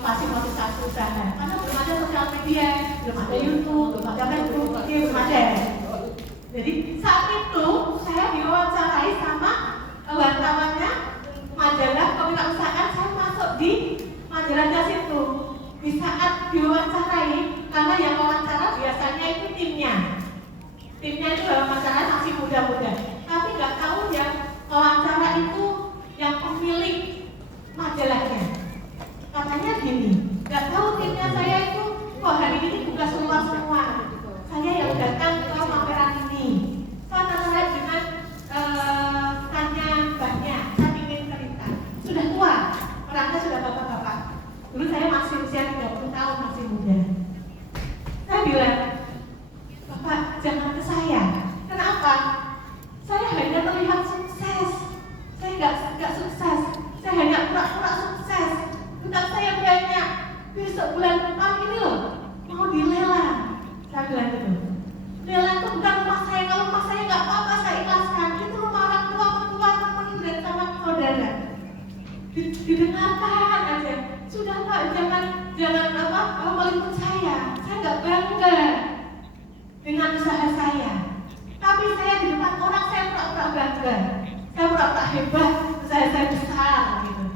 motivasi usaha. Karena belum ada sosial media, belum ada YouTube, belum ada Facebook, belum ada. Jadi saat itu saya diwawancarai sama wartawannya majalah kewirausahaan. Saya masuk di majalahnya situ. Di saat diwawancarai, karena yang wawancara biasanya itu timnya itu wawancara masih muda-muda. Tapi nggak tahu yang wawancara itu yang pemilik majalahnya. Katanya gini, nggak tahu timnya saya itu kok hari ini buka semua. Saya yang datang ke pameran ini. Saya tertarik dengan tanya mbahnya. Saya ingin cerita. Sudah tua, orangnya sudah bapak-bapak. Dulu saya masih usia 30 tahun, masih muda. Saya bilang, Bapak jangan ke saya. Kenapa? Saya hanya terlihat sukses. Saya nggak sukses. Saya hanya pura-pura sukses. Utang saya banyak. Besok bulan depan ini loh mau dilelang. Saya bilang gitu. Lelang itu bukan rumah saya. Kalau rumah saya nggak apa-apa, saya ikhlaskan. Itu rumah orang tua, mertua, teman dan sama saudara. Didengarkan aja. Sudah Pak, jangan apa meliput saya. Saya nggak bangga dengan usaha saya. Tapi saya di depan orang saya pura-pura bangga. Saya pura-pura hebat, usaha saya besar gitu.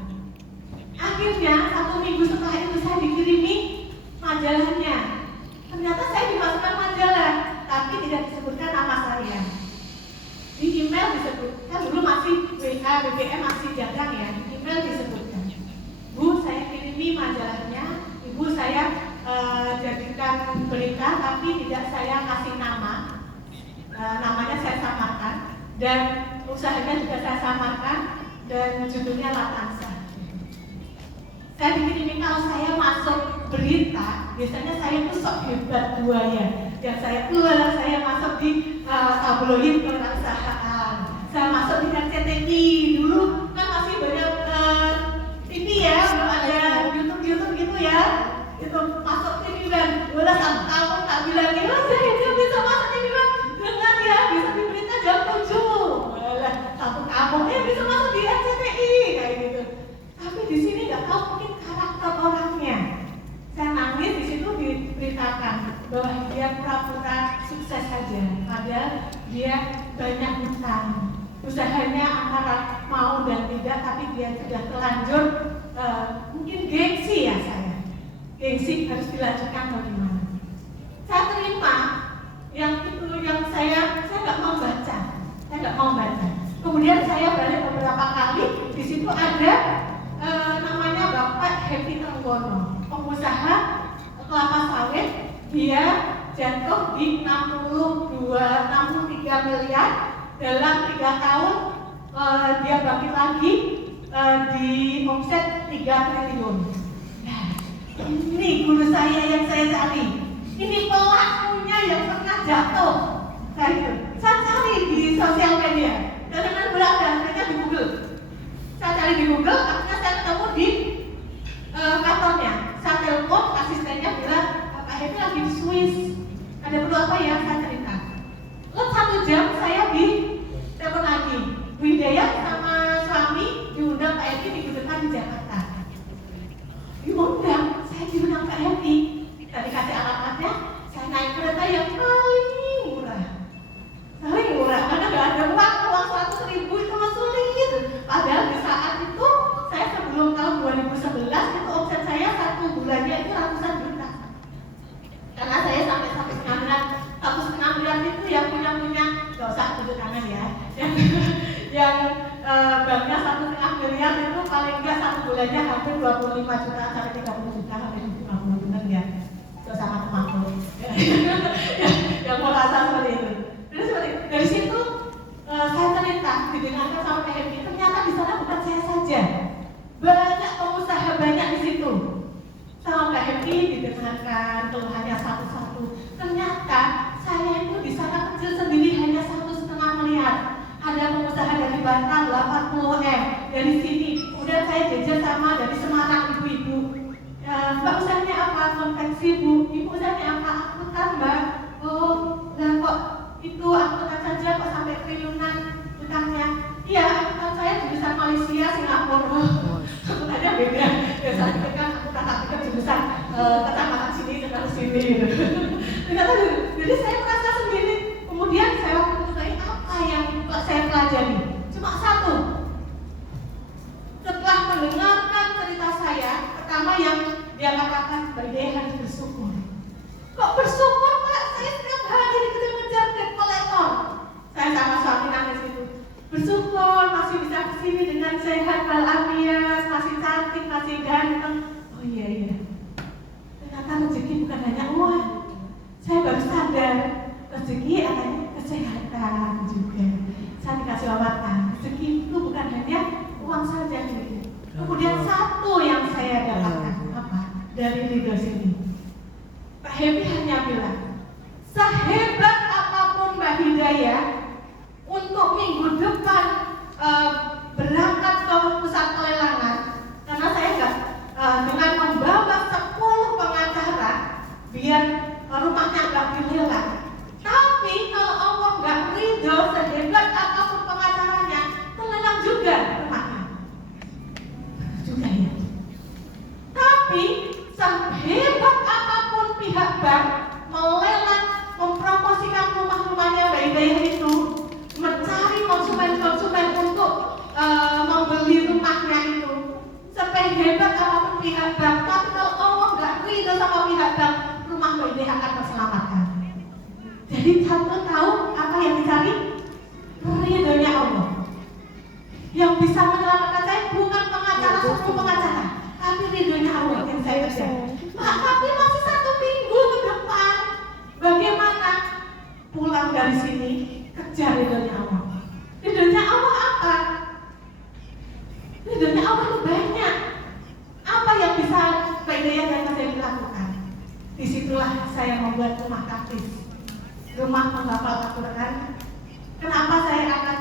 Akhirnya 1 minggu setelah itu saya dikirimi majalahnya. Ternyata saya dimasukkan majalah, tapi tidak disebutkan nama saya. Di email disebutkan, dulu masih WA, BBM masih jarang ya. Di email disebutkan, Bu, saya kirimi majalahnya. Ibu, saya jadikan berita, tapi tidak saya kasih nama. Namanya saya samarkan dan usahanya juga saya samarkan dan judulnya Latansa. Saya dikirimi kalau saya masuk berita, biasanya saya itu sok hebat buaya. Yang saya keluar, saya masuk di tabloid kewirausahaan. Saya masuk di RCTI dulu kan masih banyak TV ya, belum ada YouTube gitu ya. Itu masuk TV dan udah 1 tahun tak bilang gitu, saya bisa masuk TV kan, dengar ya, bisa di berita jam 7. Satu kampung bisa masuk di RCTI kayak gitu. Tapi di sini nggak tahu mungkin karakter orangnya. Saya nangis di situ diberitakan bahwa dia pura-pura sukses saja, padahal dia banyak hutang. Usahanya antara mau dan tidak, tapi dia sudah terlanjur mungkin gengsi ya saya. Gengsi harus dilanjutkan bagaimana? Saya terima yang itu yang saya nggak mau baca, Kemudian saya balik beberapa kali, di situ ada namanya Bapak Happy Trenggono, pengusaha kelapa sawit. Dia jatuh di 63 miliar dalam 3 tahun. Dia bangkit lagi di omset 3 triliun. Nah, ini guru saya yang saya cari. Ini pelakunya yang pernah jatuh. Saya cari di sosial media. Jangan berada, hanya di Google. Saya cari di Google, akhirnya saya ketemu di kantornya. Saya telepon, asistennya bilang, Pak Happy lagi di Swiss. Ada perlu apa ya? Saya cerita. Lalu 1 jam saya di telepon lagi. Bu Hidayat sama suami diundang Pak Happy minggu depan di Jakarta. Diundang, saya diundang Pak Happy. Tadi kasih alamatnya, saya naik kereta yang paling murah. Karena nggak ada uang 100.000 itu sulit. Padahal di saat itu saya sebelum tahun 2011 itu omset saya 1 bulannya itu ratusan juta. Karena saya sampai 1,5 miliar itu yang punya nggak usah tunjuk tangan ya. Yang banknya 1,5 miliar itu paling nggak 1 bulannya hampir 25 juta sampai 30 juta sampai 50 juta ya. Itu sangat mampu. Yang merasa seperti itu. Dari situ saya cerita, didengarkan sama Pak Happy. Ternyata di sana bukan saya saja, banyak pengusaha banyak di situ. Sama Pak Happy didengarkan keluhannya satu-satu. Ternyata saya itu di sana kecil sendiri hanya 1,5 miliar. Ada pengusaha dari Batam 80 M dari sini. Kemudian saya jajan sama dari Semarang ibu-ibu. Mbak usahanya apa? Konveksi Bu. Ibu usahanya apa? Angkutan Mbak. Oh, lah kok itu angkutan saja kok sampai triliunan utangnya. Iya, angkutan saya jurusan Malaysia, Singapura. Angkutannya beda. Biasanya kan angkutan tapi kan kecamatan sini, kecamatan sini gitu. Jadi saya merasa sendiri. Kemudian saya waktu itu tanya, apa yang saya pelajari? Cuma satu. Setelah mendengarkan cerita saya, pertama yang dia katakan, Mbak Dea harus bersyukur. Kok bersyukur Pak? Saya setiap hari dikejar debt collector. Saya sama suami nangis itu. Bersyukur masih bisa kesini dengan sehat walafiat, masih cantik, masih ganteng. Oh iya. Ternyata rezeki bukan hanya uang. Saya baru sadar rezeki adanya kesehatan juga. Saya dikasih lawatan. Rezeki itu bukan hanya uang saja gitu. Kemudian satu yang saya dapatkan apa dari leader sini? Pak Happy hanya bilang, sehebat apapun Mbak Hidayah untuk minggu depan berangkat ke pusat pelelangan, karena saya dengan membawa 10 pengacara biar rumahnya nggak dilelang. Tapi kalau Allah nggak ridho, sehebat apapun pengacaranya, terlelang juga rumahnya. Juga ya. Tapi sehebat apapun pihak bank melelang, mempromosikan rumah-rumahnya Mbak Hidayah itu, mencari konsumen-konsumen untuk membeli rumahnya itu, sehebat apapun pihak bank, tapi kalau Allah nggak ridho sama pihak bank, rumah Mbak Hidayah akan terselamatkan. Jadi satu tahu apa yang dicari? Ridhonya Allah. Yang bisa menyelamatkan saya bukan pengacara, semua pengacara, tapi ridhonya Allah yang saya kejar. Pak, tapi masih 1 minggu ke depan. Bagaimana? Pulang dari sini, kejar ridhonya Allah. Ridhonya Allah apa? Ridhonya Allah itu banyak. Apa yang bisa Mbak Hidayah dan Mas Dewi lakukan? Disitulah saya membuat rumah tafis, rumah menghafal Al-Quran. Kenapa saya akan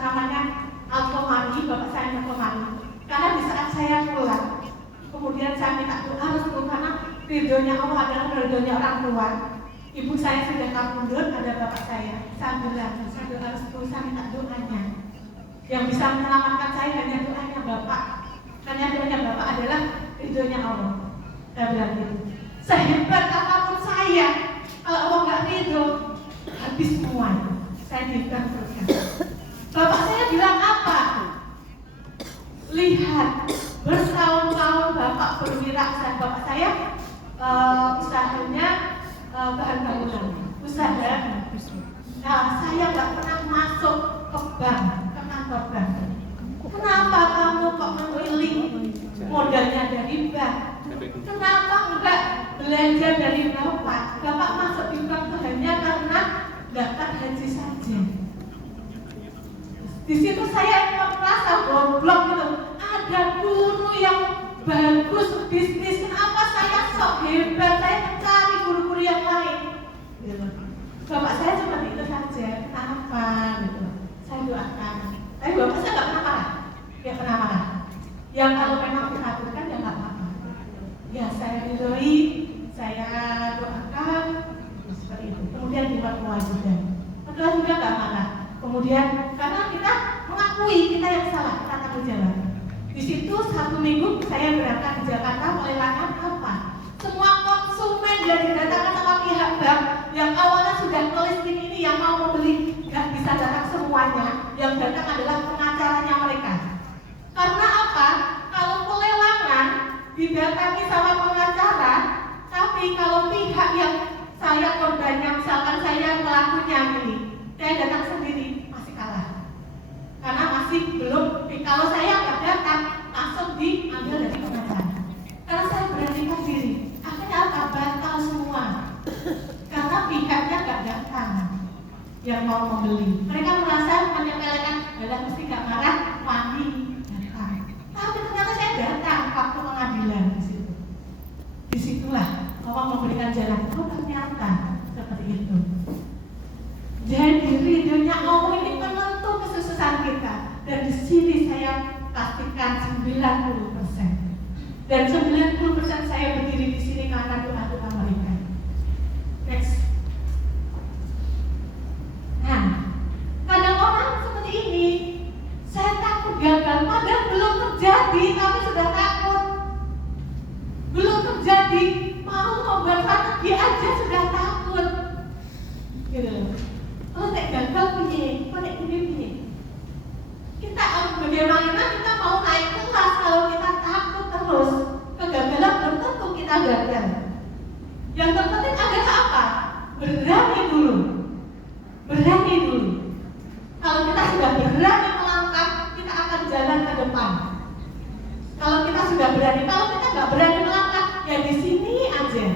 namanya Al-Qomani, Bapak saya Al-Qomani? Karena di saat saya pulang, kemudian saya minta doa restu, karena ridhonya Allah adalah ridhonya orang tua. Ibu saya sudah kabundut, ada bapak saya bilang, saya doa restu, saya minta doanya. Yang bisa menyelamatkan saya hanya doanya Bapak. Hanya doanya Bapak adalah ridhonya Allah. Saya bilang gitu. Sehebat apapun saya, kalau Allah nggak ridho, habis semua. Saya dibang teruskan. Bapak saya bilang apa? Lihat, bertahun-tahun Bapak berwirausaha. Bapak saya usahanya bahan bangunan, usaha. Nah, saya nggak pernah masuk ke bank, ke kantor bank. Kenapa kamu kok mengeliling modalnya dari bank? Kenapa enggak belajar dari Bapak? Bapak masuk di bank itu hanya karena daftar haji saja. Di situ saya merasa goblok gitu. Ada guru yang bagus bisnis, kenapa saya sok hebat? Saya mencari guru-guru yang lain. Gitu. Bapak saya cuma itu saja. Kenapa? Gitu. Saya doakan. Tapi bapak saya nggak pernah marah. Nggak pernah marah. Yang kalau memang dikabulkan ya nggak apa-apa. Ya saya ridhoi, saya doakan seperti itu. Kemudian dibuat kewajiban. Kedua juga nggak marah. Kemudian karena kita mengakui kita yang salah, kita tanggung jawab. Di situ 1 minggu saya berangkat di Jakarta pelelangan apa? Semua konsumen yang didatangkan sama pihak bank yang awalnya sudah tulis ini yang mau membeli nggak bisa datang semuanya. Yang datang adalah pengacaranya mereka. Karena apa? Kalau pelelangan didatangi sama pengacara, tapi kalau pihak yang saya korbannya, misalkan saya pelakunya ini, saya datang sendiri masih kalah. Karena masih belum, kalau saya nggak datang langsung diambil dari pengacara. Karena saya beranikan diri, akhirnya apa? Batal semua. Karena pihaknya nggak datang yang mau membeli. Mereka merasa menyepelekan, adalah mesti nggak marah, wani datang. Tapi ternyata saya datang waktu pengadilan di situ. Disitulah Allah memberikan jalan. Oh ternyata seperti itu. Jadi ridhonya Allah ini penentu kesuksesan kita. Dan di sini saya pastikan 90%. Dan 90% saya berdiri di sini karena doa-doa mereka. Next. Nah, kadang orang seperti ini, saya takut gagal, padahal belum terjadi, tapi sudah takut. Belum terjadi, pagi aja sudah takut. Gitu. Kalau nek gagal piye? Kok nek piye? Kita bagaimana kita mau naik kelas kalau kita takut terus? Kegagalan belum tentu kita gagal. Yang terpenting adalah apa? Berani dulu. Berani dulu. Kalau kita sudah berani melangkah, kita akan jalan ke depan. Kalau kita sudah berani, kalau kita nggak berani melangkah, ya di sini aja.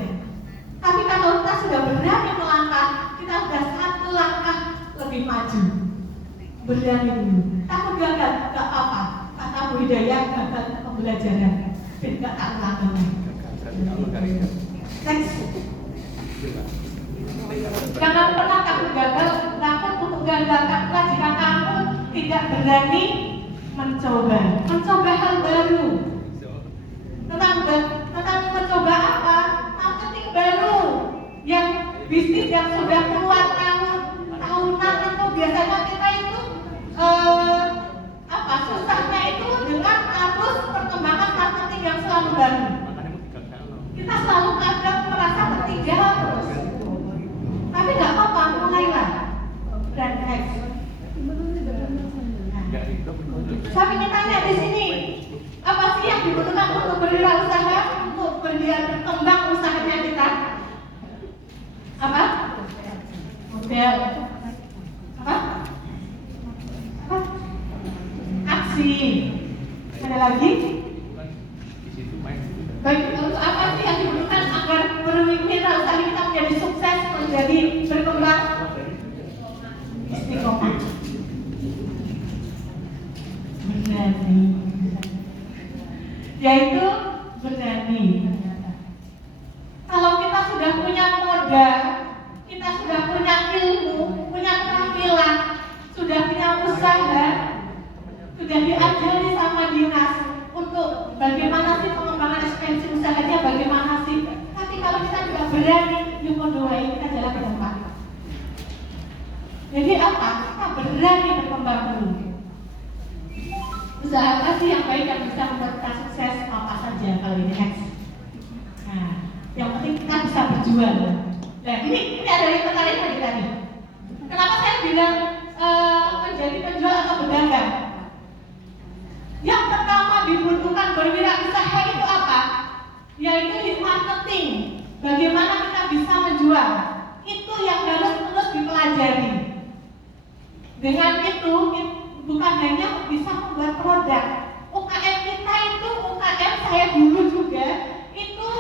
Tapi kalau kita sudah berani melangkah, kita sudah satu langkah lebih maju. Berani dulu. Takut gagal, nggak apa-apa. Kata Bu Hidayah, gagal pembelajaran. Tidak tak ulang lagi. Next. Jangan pernah takut gagal, takut untuk gagal. Takutlah jika kamu tidak berani mencoba hal baru. Tentang mencoba apa? Marketing baru, yang bisnis yang sudah keluar tahunan itu biasanya kita itu susahnya itu dengan arus perkembangan marketing yang selalu baru. Kita selalu kadang merasa tertinggal terus. Tapi nggak apa-apa, mulailah. Dan next. Saya ingin tanya di sini, apa sih yang dibutuhkan untuk berwirausaha, untuk berkembang usahanya kita? Apa? Model. Apa? Aksi. Ada lagi? Baik, untuk apa sih yang dibutuhkan agar berwirausaha kita menjadi sukses, menjadi berkembang? Istiqomah. Berani. Yaitu berani. Kalau kita sudah punya modal, kita sudah punya ilmu, punya keterampilan, sudah punya usaha, sudah diajari sama dinas untuk bagaimana sih pengembangan ekspansi usahanya, bagaimana sih. Tapi kalau kita tidak berani, yuk doain kita jalan ke depan. Jadi apa? Kita berani berkembang dulu. Usaha apa sih yang baik yang bisa membuat kita sukses? Apa saja kalau ini next. Nah, yang penting kita bisa berjuang. Nah, ini ada yang menarik lagi tadi. Kenapa saya bilang menjadi penjual atau pedagang? Yang pertama dibutuhkan berwirausaha itu apa? Yaitu marketing. Bagaimana kita bisa menjual? Itu yang harus terus dipelajari. Dengan itu bukan hanya bisa membuat produk. UKM kita itu, UKM saya dulu juga itu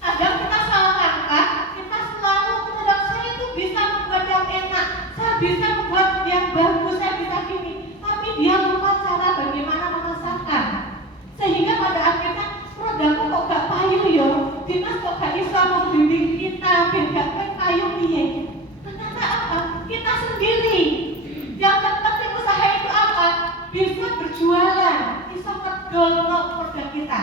agar kita salah langkah, kita selalu produk saya itu bisa membuat yang enak, saya bisa membuat yang bagus, saya bisa gini. Tapi dia lupa cara bagaimana memasarkan. Sehingga pada akhirnya produkku kok gak payu yo, dinas kok gak bisa membimbing kita, gak payu piye. Ternyata apa? Kita sendiri. Yang terpenting usaha itu apa? Bisa berjualan, bisa ngedolno produk kita.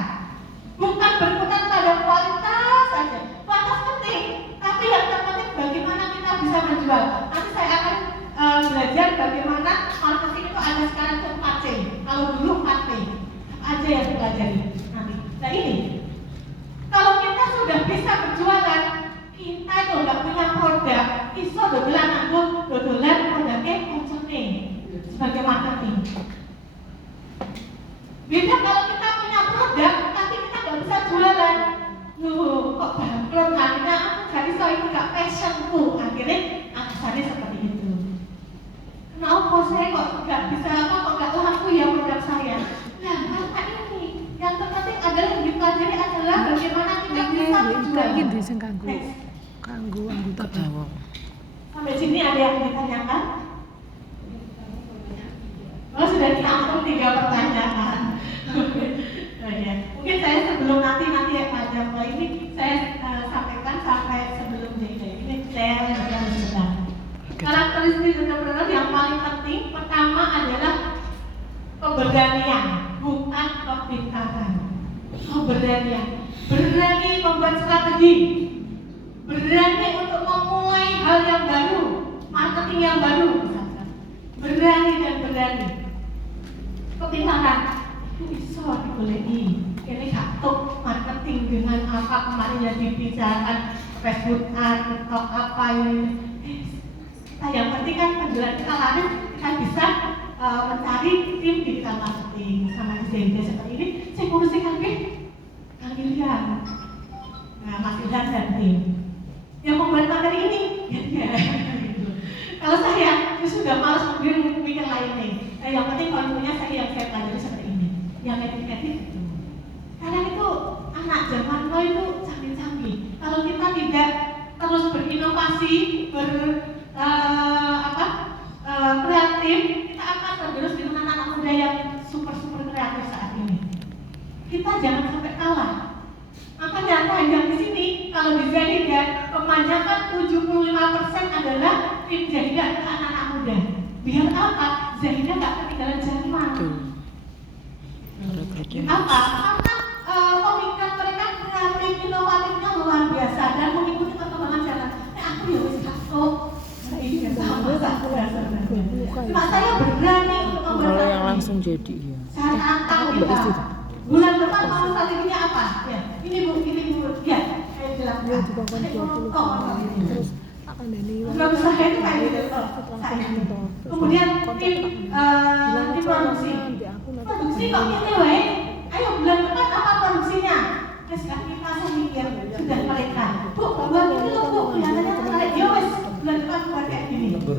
Bukan berputar pada kualitas saja. Kualitas penting, tapi yang terpenting bagaimana kita bisa menjual. Nanti saya akan belajar bagaimana marketing itu ada sekarang itu 4C. Kalau dulu 4P. Apa aja yang dipelajari nanti. Nah ini, kalau kita sudah bisa berjualan, kita itu nggak punya produk, iso dodolan aku, dodolan produknya koncone sebagai marketing. Beda kalau kita punya produk, tapi kita nggak bisa jualan. Kok bangkrut, akhirnya aku gak iso, itu gak passionku. Akhirnya alasannya seperti itu. Kenapa saya kok gak bisa, kok gak laku ya produk saya? Nah, karena ini yang terpenting adalah yang dipelajari adalah bagaimana kita bisa menjual. Kanggo anggota bawah. Sampai sini ada yang ditanyakan? Oh, sudah ditampung 3 pertanyaan. Oh, ya. Mungkin saya sebelum nanti pada mulai ini saya sampaikan sampai sebelum ini saya lanjutkan sebentar. Karakteristik entrepreneur yang paling penting pertama adalah keberanian, bukan kepintaran. Keberanian, berani membuat strategi, berani untuk memulai hal yang baru, marketing yang baru, berani dan berani. Kepintaran, itu bisa dibolehi. Ini satu marketing dengan apa kemarin yang dibicarakan Facebook, TikTok apa ini. Yang penting kan penjualan kita laris, kita bisa mencari tim digital marketing sama sehingga seperti ini. Saya ngurusin Kang Ilham, nah Mas Ilham dan tim yang membuat materi ini. Ya. Kalau saya sudah malas mikir lain nih. Yang penting kontennya yang saya pelajari seperti ini, yang edit itu. Karena itu anak zaman now itu canggih-canggih. Kalau kita tidak terus berinovasi, kreatif, kita akan tergerus dengan anak muda yang super kreatif saat ini. Kita jangan sampai kalah. Makanya saya di sini kalau di Zahidah kebanyakan 75% adalah tim Zahidah anak-anak muda. Biar apa? Zahidah nggak ketinggalan zaman. Apa? Karena pemikiran mereka kreatif, inovatifnya luar biasa dan mengikuti perkembangan zaman. Aku ya wis kasih. Cuma saya berani untuk membuat kalau yang langsung jadi ya. saya tantang kita. Bulan depan mau strateginya apa? Ya, ini bu. Ya, saya jelaskan. Terus akan dari saya itu kayak gitu. Kemudian tim produksi. Produksi kok ini wae? Ayo bulan depan apa produksinya? Kita langsung mikir sudah mereka. Bu, buat ini loh bu, kelihatannya menarik. Yo wes, bulan depan buat kayak gini. Aku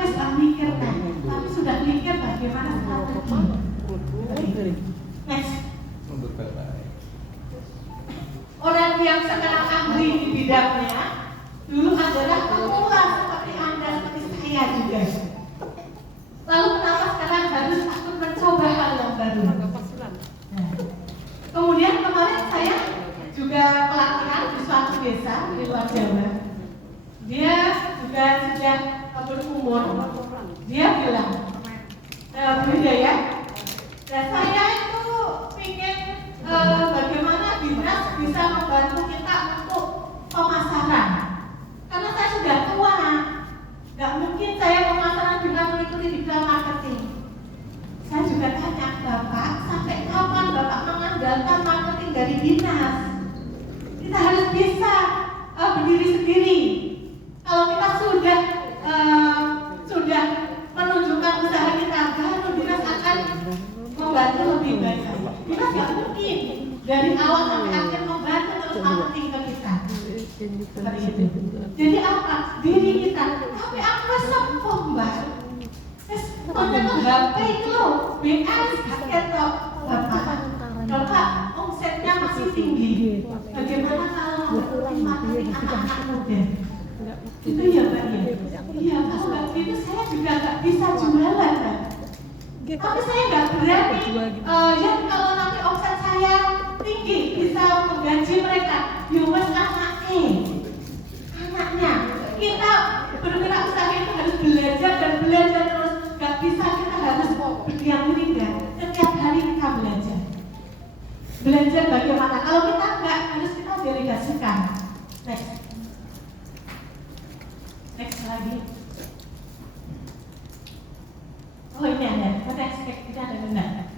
wes gak mikir kan, tapi sudah mikir bagaimana strategi. Next. Orang yang sekarang ahli di bidangnya dulu adalah pemula seperti Anda, seperti saya juga. Lalu kenapa sekarang harus takut mencoba hal yang baru? Nah, kemudian kemarin saya juga pelatihan di suatu desa di luar Jawa. Dia juga sudah berumur. Dia bilang, beda ya. Dan saya itu ingin bagaimana dinas bisa membantu kita untuk pemasaran. Karena saya sudah tua, nggak mungkin saya pemasaran dengan mengikuti digital marketing. Saya juga tanya Bapak, sampai kapan Bapak mengandalkan marketing dari dinas? Kita harus bisa berdiri sendiri. Kalau kita sudah menunjukkan usaha kita, baru dinas akan membantu lebih baik. Kita nggak mungkin dari awal sampai akhir membantu terus marketing ke kita. Seperti itu. Jadi apa? Diri kita. Tapi aku sepuh mbak. Ternyata HP itu loh, BS kaget loh. Bapak omsetnya masih tinggi. Bagaimana kalau marketing anak-anak muda? Itu ya mbak ya. Iya, kalau nggak gitu saya juga nggak bisa jualan mbak. Tapi saya nggak berani, ya kalau nanti omset saya tinggi bisa menggaji mereka. Yowes anaknya kita bergerak usaha itu harus belajar dan belajar terus. Nggak bisa kita harus berdiam diri enggak. Setiap hari kita belajar bagaimana. Kalau kita nggak harus kita delegasikan. Next lagi. Oh ini ada, kita ada benar.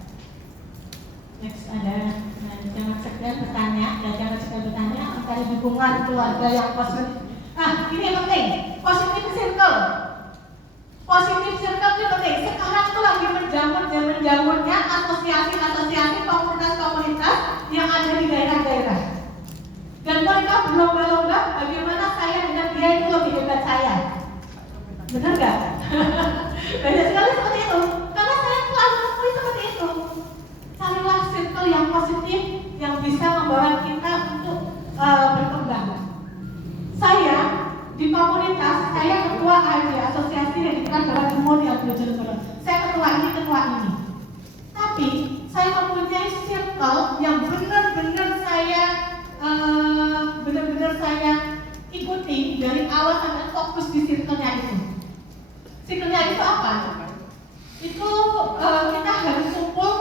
Next ada, jangan sekedar bertanya, mencari dukungan keluarga yang positif. Nah ini yang penting, positif circle. Positif circle itu penting. Sekarang itu lagi menjamurnya asosiasi-asosiasi, komunitas-komunitas yang ada di daerah-daerah. Dan mereka berlomba-lomba bagaimana saya dengan dia itu lebih hebat saya. Benar nggak? Banyak sekali seperti itu. Karena saya selalu menemui seperti itu. Carilah circle yang positif yang bisa membawa kita untuk berkembang. Saya di komunitas, saya ketua asosiasi yang dikenal Jawa Timur yang Bojonegoro. Saya ketua ini. Tapi saya mempunyai circle yang benar-benar saya ikuti dari awal sampai fokus di circle-nya itu. Circle-nya itu apa? Itu kita harus kumpul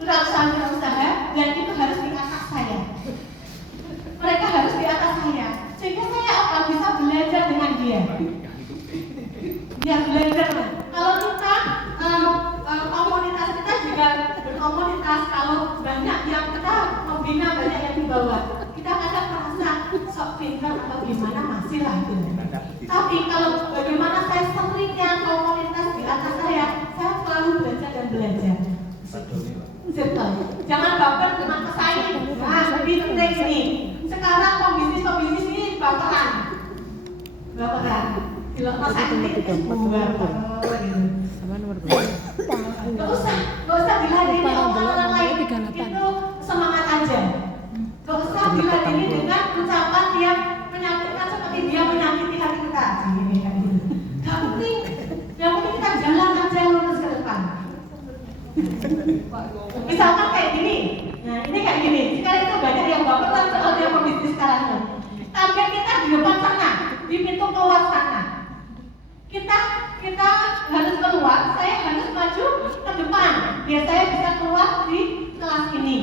usaha dan itu harus di atas saya. Mereka harus di atas saya, sehingga saya akan bisa belajar dengan dia. Dia belajar. Kalau kita komunitas kita juga berkomunitas, kalau banyak yang kita membuat banyak yang di bawah. Kita kadang merasa sok pintar atau gimana masih lah itu. Tapi kalau bagaimana saya seringnya komunitas di atas saya selalu belajar dan belajar. Jangan baper dengan pesaing. Nah, penting ini. Sekarang pembisnis ini baperan. Kalau pesaing ini baper. Sama nomor berapa? Gak usah diladeni orang lain. Itu semangat aja. Gak usah diladeni dengan ucapan yang menyakitkan seperti dia menyakiti hati kita. Gak penting. Yang penting kita jalan aja lurus ke depan. Misalkan kayak gini. Nah ini kayak gini. Sekarang itu banyak yang baperan soal dia pembisnis sekarang. Target kita di depan sana, di pintu keluar sana. Kita harus keluar, saya harus maju ke depan biar saya bisa keluar di kelas ini.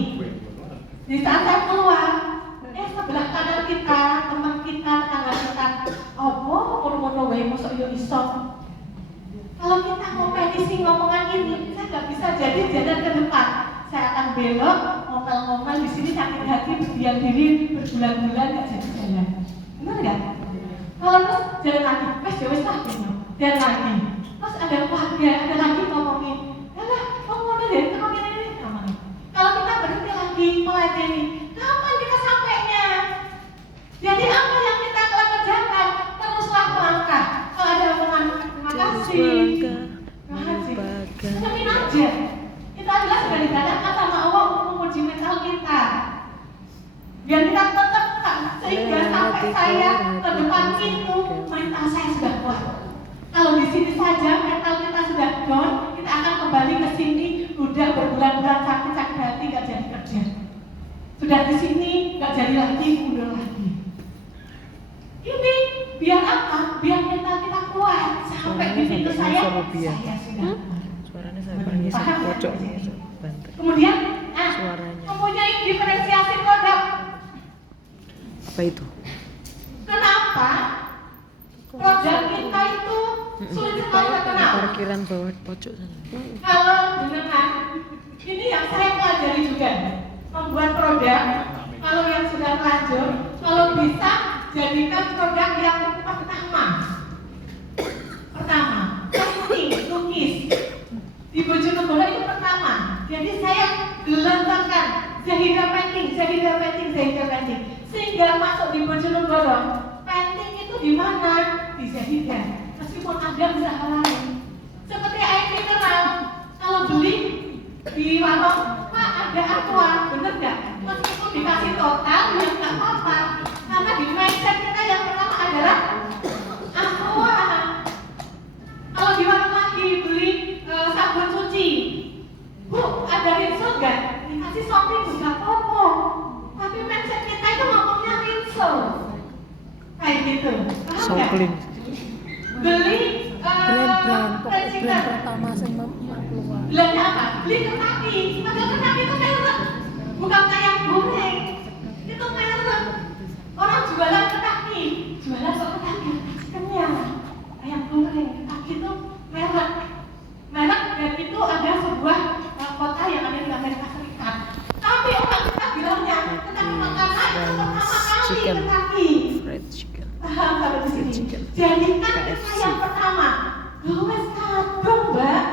Di saat saya keluar, sebelah kanan kita, teman kita, tetangga kita, mono wae mosok yo iso. Kalau kita kompetisi ngomongan ini, saya nggak bisa jadi jalan ke depan. Saya akan belok, ngomel-ngomel di sini sakit hati, berdiam diri berbulan-bulan nggak jadi jalan. Benar nggak? Kalau terus jalan lagi, wes lah gitu. Dan lagi, terus ada keluarga, ada lagi ngomongin, ngomongin dari teman ini, kalau kita berhenti lagi meladeni, kapan kita sampainya? Jadi apa yang kita telah kerjakan, teruslah melangkah. Kalau ada omongan, terima kasih, senyumin aja. Itu adalah sudah didatangkan sama Allah untuk menguji mental kita. Biar kita tetap sehingga sampai saya ke depan itu, mental saya sudah kuat. Kalau di sini saja mental kita sudah down, kita akan kembali ke sini, udah berbulan-bulan sakit hati nggak jadi kerja. Sudah di sini nggak jadi lagi, mundur lagi. Ini biar apa? Biar mental kita kuat sampai di pintu saya sudah kuat. Suaranya saya panggil pojok bantai. Kemudian, suaranya mempunyai diferensiasi produk. Apa itu? Kenapa? Produk kita itu sulit sekali terkenal. Parkiran bawah pojok sana. Kalau dengan ini yang saya pelajari juga, membuat produk. Kalau yang sudah lanjut, kalau bisa jadikan produk yang pertama, painting, lukis. Di Bojonegoro itu pertama. Jadi saya gelontorkan Zahida painting, sehingga masuk di Bojonegoro. Painting itu di mana? Di Zahida. Meskipun ada usaha lain. Seperti air mineral, kalau beli di warung, Pak ada aqua, bener nggak? Meskipun dikasih total, ya nggak apa-apa. Karena di mindset kita yang pertama adalah aqua. Kalau di warung lagi beli sabun cuci, Bu, ada rinso nggak? Dikasih shopping juga apa-apa. Tapi mindset kita itu ngomongnya rinso. Kayak gitu. So clean. Beli brand pertama sama keluar. Belanja apa? Beli kenaki. Padahal kenaki itu merek, bukan kayak goreng. Itu merek. Orang jualan kenaki, jualan kok kenaki kenyang. Kayak goreng, kenaki itu merek. Dan itu ada sebuah kota yang ada di Amerika Serikat. Tapi orang kita bilangnya kenaki makanan itu pertama kali kenaki. Fried chicken. Kalau di sini, jadikan kita yang pertama. Wes kadung, Mbak.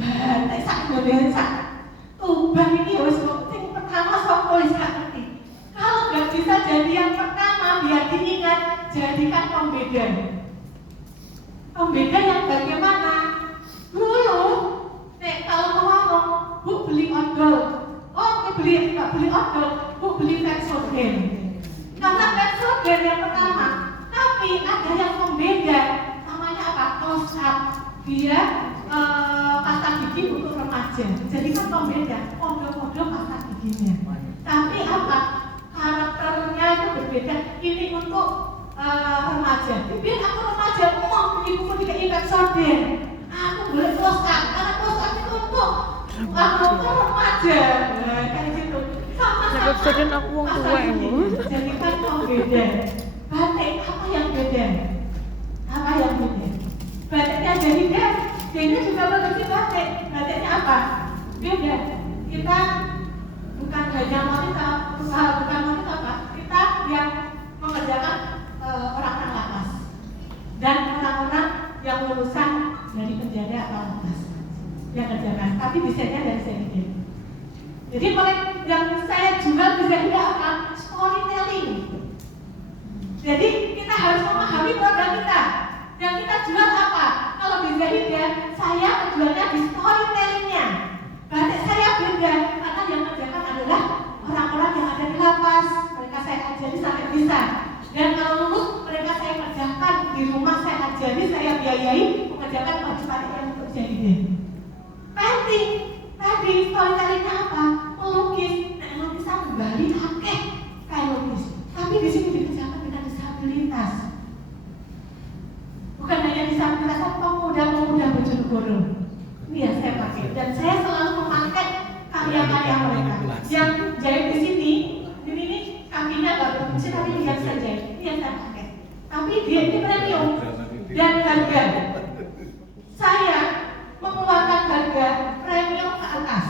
Bantai sak Indonesia. Tuban ini wes yang pertama sok polis gak ngerti. Kalau nggak bisa jadi yang pertama, biar diingat, jadikan pembeda. Pembeda yang bagaimana? Dulu, kalau ke warung, Bu beli odol. Nggak beli odol, Bu beli Pepsodent. Karena Pepsodent yang pertama, tapi ada yang pembeda. Namanya apa? Close up. Dia pasta gigi untuk remaja. Jadi kan pembeda, kode-kode pasta giginya. Tapi apa? Karakternya itu berbeda. Ini untuk remaja. Biar aku remaja, mau beli buku di Pepsodent. Aku boleh close up, karena close up itu untuk remaja. Kayak gitu. Pepsodent aku wong tua emang. Jadi kan pembeda. Batik apa yang beda? Batiknya jadi juga produksi batik. Batiknya apa? Beda. Kita bukan bukan hanya wanita, usaha bukan wanita Pak, kita yang mengerjakan orang-orang lapas dan orang-orang yang lulusan dari penjara atau lapas yang kerjakan, tapi desainnya dari CND. Jadi yang saya jual desainnya apa? Storytelling. Jadi kita harus memahami produk kita. Yang kita jual apa? Kalau desainnya, saya menjualnya di storytellingnya. Batik saya beda, karena yang kerjakan adalah orang-orang yang ada di lapas. Mereka saya ajari sampai bisa. Dan kalau lulus, mereka saya kerjakan di rumah, saya ajari, saya biayai mengerjakan baju batik yang untuk jadi. Painting tadi storytellingnya apa? Melukis. Nah, lukisan Bali akeh kayak lukis. Tapi di sini dikerjakan dengan disabilitas. Bukan hanya disabilitas, tapi pemuda-pemuda Bojonegoro. Ini yang saya pakai. Dan saya selalu memakai karya-karya mereka. Yang jahit di sini kakinya nggak berfungsi, tapi lihat saja. Ini yang saya pakai. Tapi dia ini premium dan harga. Saya mengeluarkan harga premium ke atas.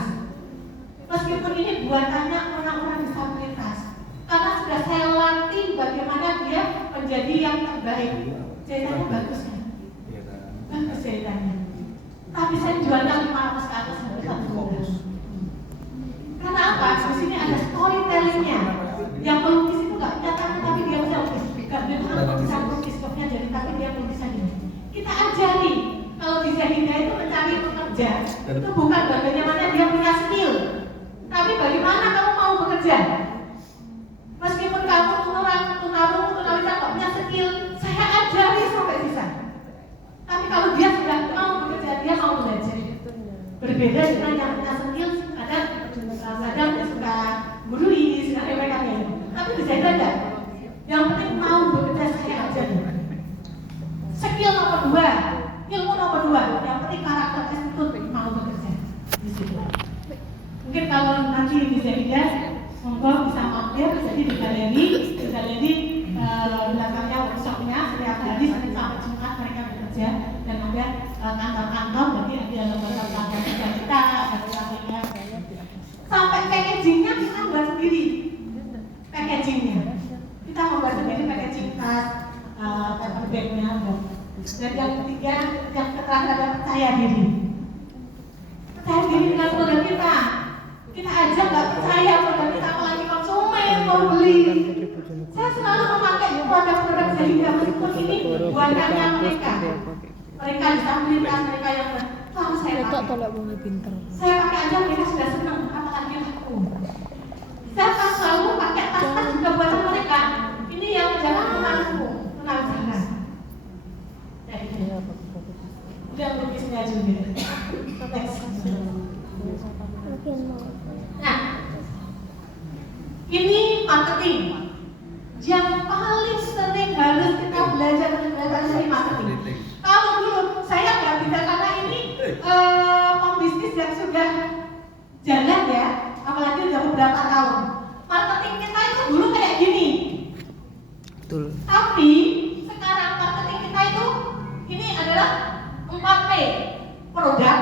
Meskipun ini buatannya orang-orang disabilitas, karena sudah saya latih bagaimana dia menjadi yang terbaik. Jahitannya bagus kan? Bagus jahitannya. Tapi saya jualnya 500 ke atas sampai 1 Karena apa? Di sini ada storytellingnya. Yang pelukis itu nggak punya tangan, tapi dia bisa lukis. Nggak bisa lukis, stoknya jadi, tapi dia lukisan ini. Kita ajari. Kalau di Zahinda itu mencari pekerja, itu bukan bagaimana dia punya skill, tapi bagaimana kamu mau bekerja. Meskipun kamu tunarungu, tunawita nggak punya skill, saya ajari sampai bisa. Tapi kalau dia sudah mau bekerja, dia mau belajar. Berbeda dengan yang punya skill, kadang dia suka gurui, suka mereka gitu. Tapi di Zahinda enggak. Yang penting mau bekerja, saya ajari. Skill nomor 2. Ilmu nomor 2, yang penting karakter itu mau bekerja di situ. Mungkin kalau nanti bisa lihat, monggo bisa mampir. Jadi di galeri belakangnya workshopnya setiap hari Senin sampai Jumat mereka bekerja, dan ada kantor-kantor, jadi ada lembaga-lembaga kerja kita, ada lainnya. Sampai packagingnya kita buat sendiri. Packagingnya kita membuat sendiri packaging tas, paper bagnya. Dan yang ketiga, yang terakhir adalah percaya diri. Percaya diri dengan produk kita. Kita aja nggak percaya produk kita, apalagi konsumen mau beli. Saya selalu memakai produk-produk Zahinda meskipun ini buatannya mereka. Mereka disabilitas, mereka yang selalu saya pakai. Saya pakai aja mereka sudah senang, apalagi aku. Saya akan selalu pakai tas-tas juga buatan mereka. Ini yang jangan menangku, menangkan. Udah lukisnya juga. Nah, ini marketing. Yang paling sering harus kita belajar dari marketing. Kalau dulu saya nggak bisa, karena ini pembisnis yang sudah jalan ya, apalagi udah beberapa tahun. Marketing kita itu dulu kayak gini. Betul. Tapi sekarang marketing kita itu ini adalah 4P. Produk,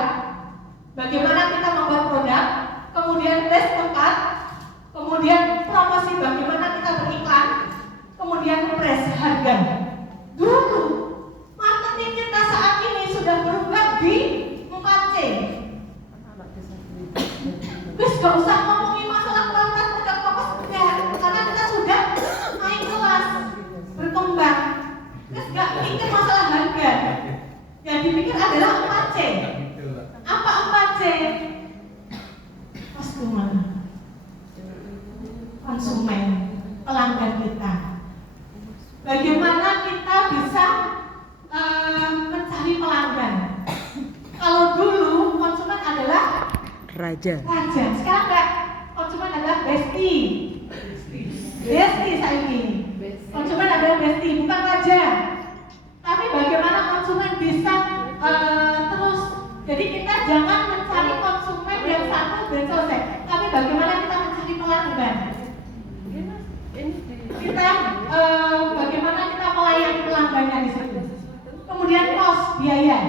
bagaimana kita membuat produk, kemudian tes tempat, kemudian promosi, bagaimana kita beriklan, kemudian price, harga. Dulu marketing kita saat ini sudah berubah di 4C. Terus gak usah ngomongin masalah kualitas produk, fokus karena kita sudah naik kelas, berkembang. Terus gak mikir masalah harga. Yang dipikir adalah 4C. Apa 4C? Customer, konsumen, pelanggan kita. Bagaimana kita bisa mencari pelanggan? Kalau dulu konsumen adalah Raja. Sekarang enggak. Konsumen adalah bestie. Bestie saya ini. Konsumen adalah bestie, bukan raja. Tapi bagaimana konsumen bisa terus? Jadi kita jangan mencari konsumen yang satu dan selesai. Tapi bagaimana kita mencari pelanggan? Kita bagaimana kita melayani pelanggannya di situ. Kemudian cost, biaya.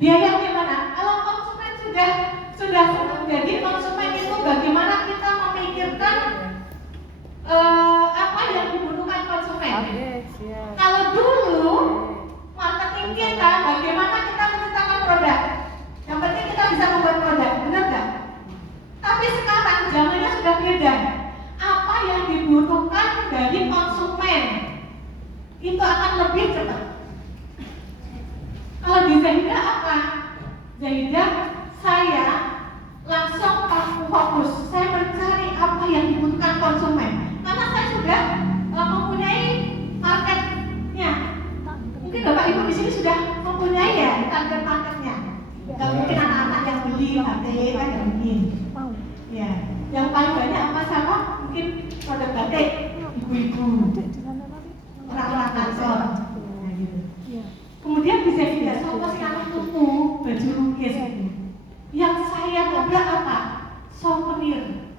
Biaya gimana? Kalau konsumen sudah jadi konsumen itu bagaimana kita Kalau dulu marketing kita, bagaimana kita menciptakan produk. Yang penting kita bisa membuat produk, benar nggak? Tapi sekarang zamannya sudah beda. Apa yang dibutuhkan dari konsumen itu akan lebih cepat. Kalau di Zahida apa? Zahida saya langsung fokus. Saya mencari apa yang dibutuhkan konsumen. Karena saya sudah mempunyai marketnya. Mungkin Bapak Ibu di sini sudah mempunyai ya target marketnya. Gak mungkin anak-anak yang beli HP kan gak mungkin. Ya, yang paling banyak apa sama? Mungkin produk batik, ibu-ibu, orang-orang kantor. Nah, gitu. Kemudian bisa tidak sopo sing anak tuku baju lukis itu. Yang saya tabrak apa? Souvenir.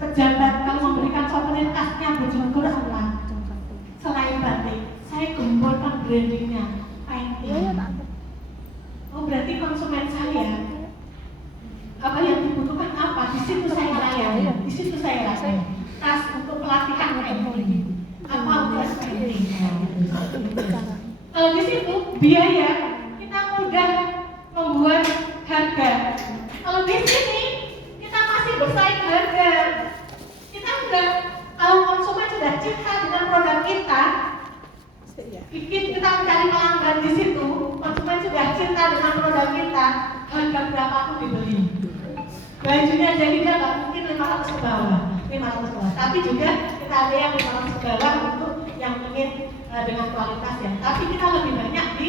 Pejabat kalau memberikan souvenir khasnya Bojonegoro apa? Selain batik, saya gembolkan brandingnya, painting. Oh berarti konsumen saya apa yang dibutuhkan apa? Di situ saya layani, di situ saya layani. Tas untuk pelatihan painting, apa untuk painting. Kalau di situ biaya kita mudah membuat harga. Kalau di sini kita masih bersaing harga. Kita udah kalau konsumen sudah cinta dengan produk kita, kita mencari pelanggan di situ, konsumen sudah cinta dengan produk kita, harga berapapun dibeli. Bajunya jadi nggak mungkin 500 ke bawah, 500 ke bawah. Tapi juga kita ada yang 500 ke bawah untuk yang ingin dengan kualitas ya. Tapi kita lebih banyak di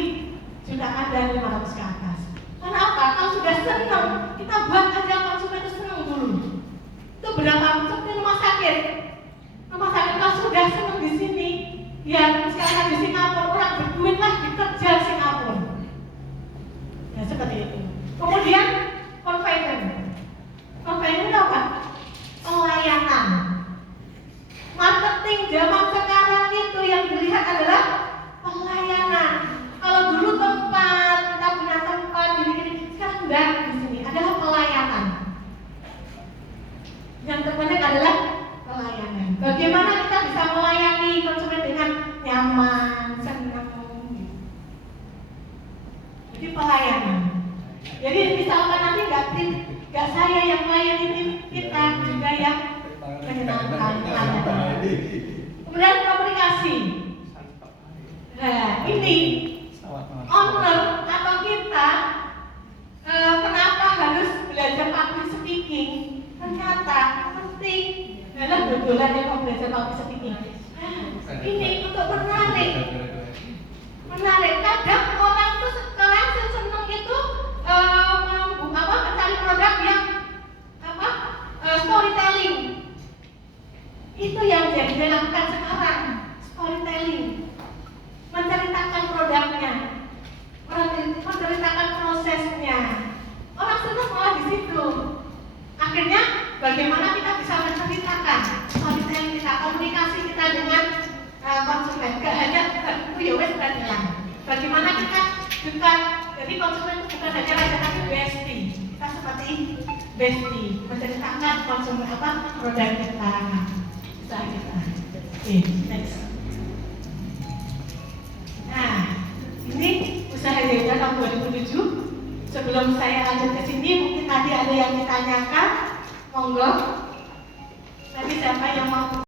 jutaan dan 500 ke atas. Karena apa? Kalau sudah senang, kita buat aja konsumen itu senang dulu. Itu berapa? Seperti rumah sakit. Rumah sakit kalau sudah senang di sini, ya misalkan di Singapura orang berduit lah dikejar Singapura. Ya seperti itu. Kemudian convenience. Convenience apa? Pelayanan. Marketing zaman sekarang itu yang dilihat adalah pelayanan. Kalau dulu tempat, kita punya tempat gini-gini, sekarang enggak di sini adalah pelayanan. Yang terpenting adalah pelayanan. Bagaimana kita bisa melayani konsumen dengan nyaman, senang. Jadi pelayanan. Jadi misalkan nanti nggak saya yang melayani tim kita, juga yang menyenangkan. Kemudian komunikasi. Nah ini owner atau kita kenapa harus belajar public speaking? Ternyata penting dalam dodolan yang belajar public speaking. Ini untuk menarik. Kadang orang itu sekarang senang itu mencari produk yang storytelling. Itu yang jadi dilakukan sekarang, storytelling. Menceritakan produknya, menceritakan prosesnya. Orang senang malah di situ. Akhirnya bagaimana kita bisa menceritakan storytelling kita, komunikasi kita dengan konsumen. Gak hanya itu ya wes dan hilang. Bagaimana kita dekat, jadi konsumen itu bukan hanya raja tapi bestie. Kita seperti bestie, menceritakan konsumen produk kita, usaha kita. Oke, next. Nah, ini usaha Zahida tahun 2007. Sebelum saya lanjut ke sini, mungkin tadi ada yang ditanyakan, monggo. Tadi siapa yang mau